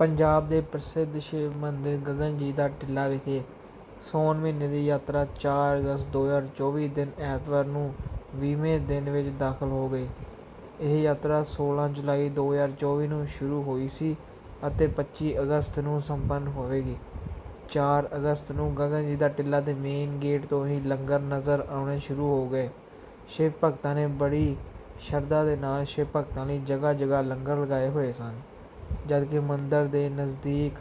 ਪੰਜਾਬ ਦੇ ਪ੍ਰਸਿੱਧ ਸ਼ਿਵ ਮੰਦਰ ਗਗਨ ਜੀ ਦਾ ਟਿੱਲਾ ਵਿਖੇ ਸੌਣ ਮਹੀਨੇ ਦੀ ਯਾਤਰਾ ਚਾਰ ਅਗਸਤ 2024 ਦਿਨ ਐਤਵਾਰ ਨੂੰ 20ਵੇਂ ਦਿਨ ਵਿੱਚ ਦਾਖਲ ਹੋ ਗਈ। ਇਹ ਯਾਤਰਾ 16 ਜੁਲਾਈ 2024 ਨੂੰ ਸ਼ੁਰੂ ਹੋਈ ਸੀ ਅਤੇ 25 ਅਗਸਤ ਨੂੰ ਸੰਪੰਨ ਹੋਵੇਗੀ। ਚਾਰ ਅਗਸਤ ਨੂੰ ਗਗਨ ਜੀ ਦਾ ਟਿੱਲਾ ਦੇ ਮੇਨ ਗੇਟ ਤੋਂ ਹੀ ਲੰਗਰ ਨਜ਼ਰ ਆਉਣੇ ਸ਼ੁਰੂ ਹੋ ਗਏ। ਸ਼ਿਵ ਭਗਤਾਂ ਨੇ ਬੜੀ ਸ਼ਰਧਾ ਦੇ ਨਾਲ ਸ਼ਿਵ ਭਗਤਾਂ ਲਈ ਜਗ੍ਹਾ ਜਗ੍ਹਾ ਲੰਗਰ ਲਗਾਏ ਹੋਏ ਸਨ। ਜਦਕਿ ਮੰਦਰ ਦੇ ਨਜ਼ਦੀਕ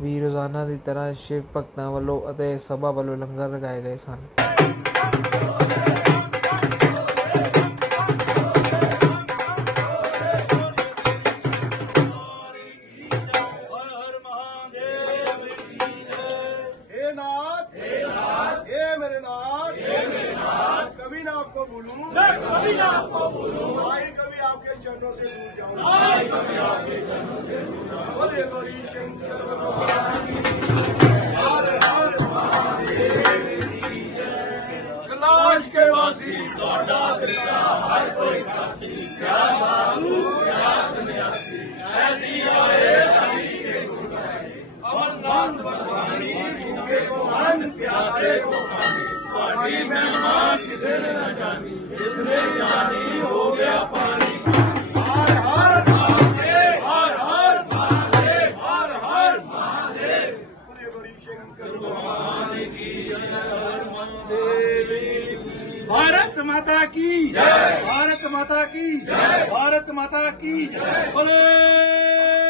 ਵੀ ਰੋਜ਼ਾਨਾ ਦੀ ਤਰ੍ਹਾਂ ਸ਼ਿਵ ਭਗਤਾਂ ਵੱਲੋਂ ਅਤੇ ਸਭਾ ਵੱਲੋਂ ਲੰਗਰ ਲਗਾਏ ਗਏ ਸਨ हर महादेव हे नाथ हे नाथ हे मेरे नाथ हे मेरे नाथ कभी ना आपको भूलूं मैं कभी ना आपको भूलूं आई कभी आपके चरणों से दूर जाऊं आई कभी आपके भारत माता की। जय। भारत माता की। जय। भारत माता की। जय बोले।